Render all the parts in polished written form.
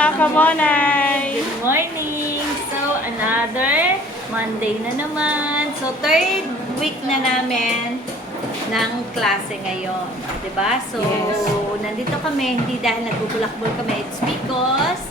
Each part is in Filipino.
mga kamonay! Good morning! So, another Monday na naman. So, third week na namin ng klase ngayon. Diba? So, Yes. nandito kami, hindi dahil nagbubulakbol kami. It's because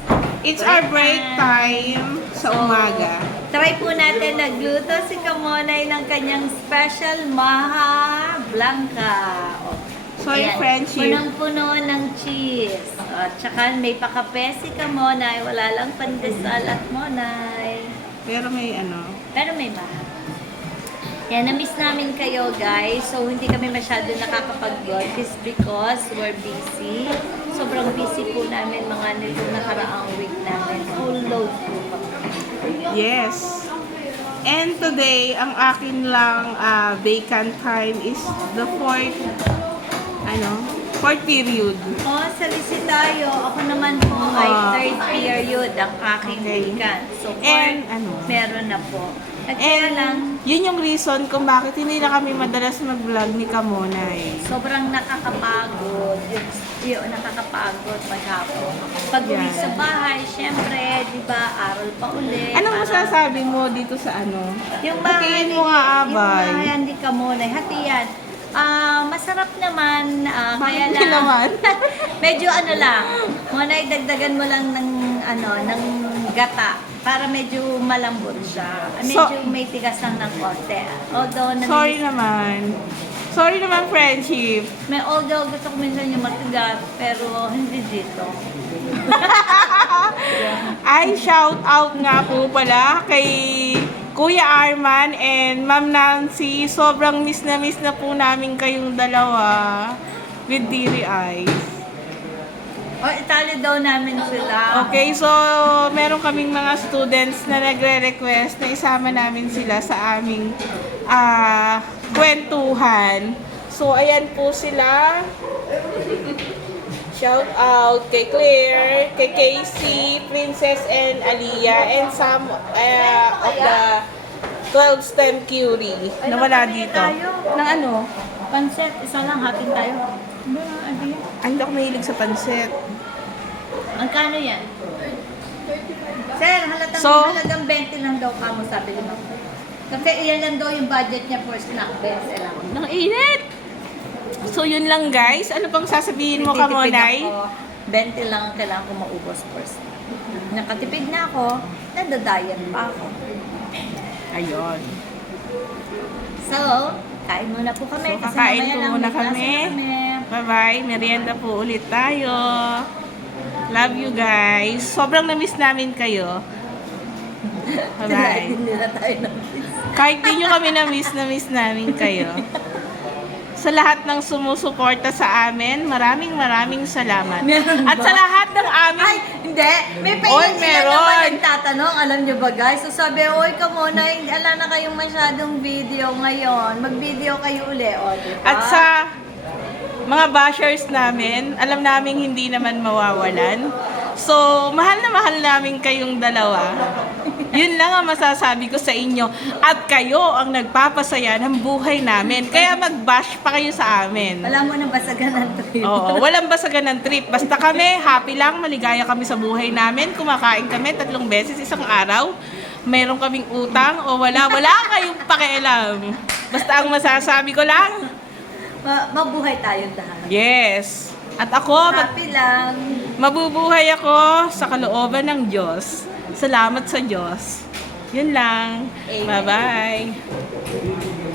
It's our break time sa umaga. Try po natin nagluto si Kamonay ng kanyang special Maha Blanca. O, Soy ayan, friendship. punong-puno ng cheese. At saka may pakape si Kamonay. Wala lang pandesal at Monay. Pero may Pero may Maha. Yan, na-miss namin kayo guys. So, hindi kami masyado nakakapag-vlog is because we're busy. Sobrang busy po namin mga nito nakaraang week namin. Full load po kami. Yes. And today, ang akin lang vacant time is the fourth period. Oh, sa lisi tayo. Ako naman po ay third period ang aking Okay. vacant. So, And, meron na po. At kaya lang, Yun yung reason kung bakit hindi na kami madalas mag-vlog ni Kamonay. sobrang nakakapagod. Nakakapagod maghapon. Pag uwi Yan. sa bahay, syempre, di ba, aral pa ulit. Anong Parang- masasabi mo dito sa Yung bahay, Hatiin mo nga, yung Abay. bahay, hindi ka muna. Hatiyan. Masarap naman. Kaya Bakit lang. naman? Medyo lang. Muna dagdagan mo lang ng ng gata para medyo malambot siya. Medyo may tigas lang ng konti. Although, Sorry naman, friendship. although gusto ko minsan yung matigas, pero hindi dito. Ay, shout out nga po pala kay Kuya Arman and Ma'am Nancy. Sobrang miss na po namin kayong dalawa with Deary Eyes. Itali daw namin sila. Okay, so meron kaming mga students na nagre-request na isama namin sila sa aming kwentuhan. So, ayan po sila. Shout out kay Claire, kay Casey, Princess, and Aliyah, and some of the 12 STEM Curie na wala dito. Ng ano? Panset, isa lang, hatin tayo. Ay, hindi ako mahilig sa pansit. Magkano yan? Sir, halagang 20 lang daw kamo, sabi ni Ma'am. Kasi iyan lang daw yung budget niya for snack, 20 lang. Nang init! So, yun lang guys. Ano pang sasabihin mo, Nagtitipid Kamonay? ako, 20 lang ang kailangan ko maubos for snack. Nakatipid na ako, nadadayan pa ako. Ayun. So, kain muna po kami. So, kasi kakain mamaya po lang, muna may klase kami. na kami. Bye-bye. Merienda po ulit tayo. Love you guys. Sobrang na-miss namin kayo. Bye-bye. Tinahin nila tayo ng Kahit di nyo kami na-miss namin kayo. Sa lahat ng sumusuporta sa amin, maraming salamat. Meron At ba? sa lahat ng aming... Ay, hindi. May Oy, paingin sila meron. naman nagtatanong. Alam nyo ba guys? So sabi, oy ka muna, hindi ala na kayong masyadong video ngayon. Mag-video kayo uli. O, diba? At sa mga bashers namin, alam namin hindi naman mawawalan. So, mahal na mahal namin kayong dalawa. Yun lang ang masasabi ko sa inyo. At kayo ang nagpapasaya ng buhay namin. Kaya mag-bash pa kayo sa amin. Wala mo nang basagan ng trip. Oo, walang basagan ng trip. Basta kami, happy lang, maligaya kami sa buhay namin. Kumakain kami 3 beses isang araw. Meron kaming utang o wala kayong pakialam. Basta ang masasabi ko lang, Mabuhay tayong lahat. yes. At ako, Happy lang. mabubuhay ako sa kalooban ng Diyos. Salamat sa Diyos. Yun lang. Amen. Bye-bye.